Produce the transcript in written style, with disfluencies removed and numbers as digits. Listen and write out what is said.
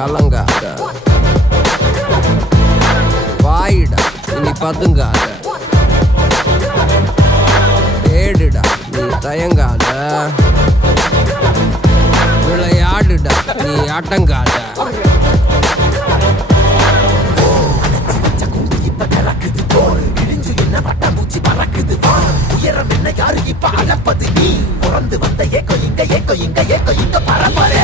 கலங்காத, வாயிடா இனி பதுங்காத, தேடுடா நீ தயங்காத, விளையாடுடா நீ அடங்காத. உயரம் என்ன யாரு இப்ப அளப்பது நீ பிறந்து வந்த ஏக்கோ இங்க பரம்பரை